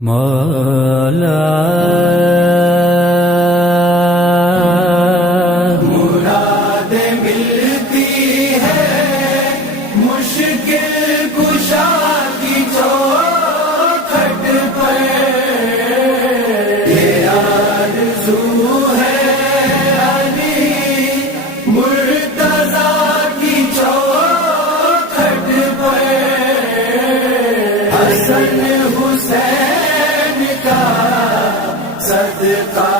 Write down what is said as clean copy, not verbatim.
मौला मुरादें मिलती है मुश्किल कुशा की चौखट पर। ये आरज़ू है अली मुर्तज़ा की चौखट पर। हसन हुसैन का सदका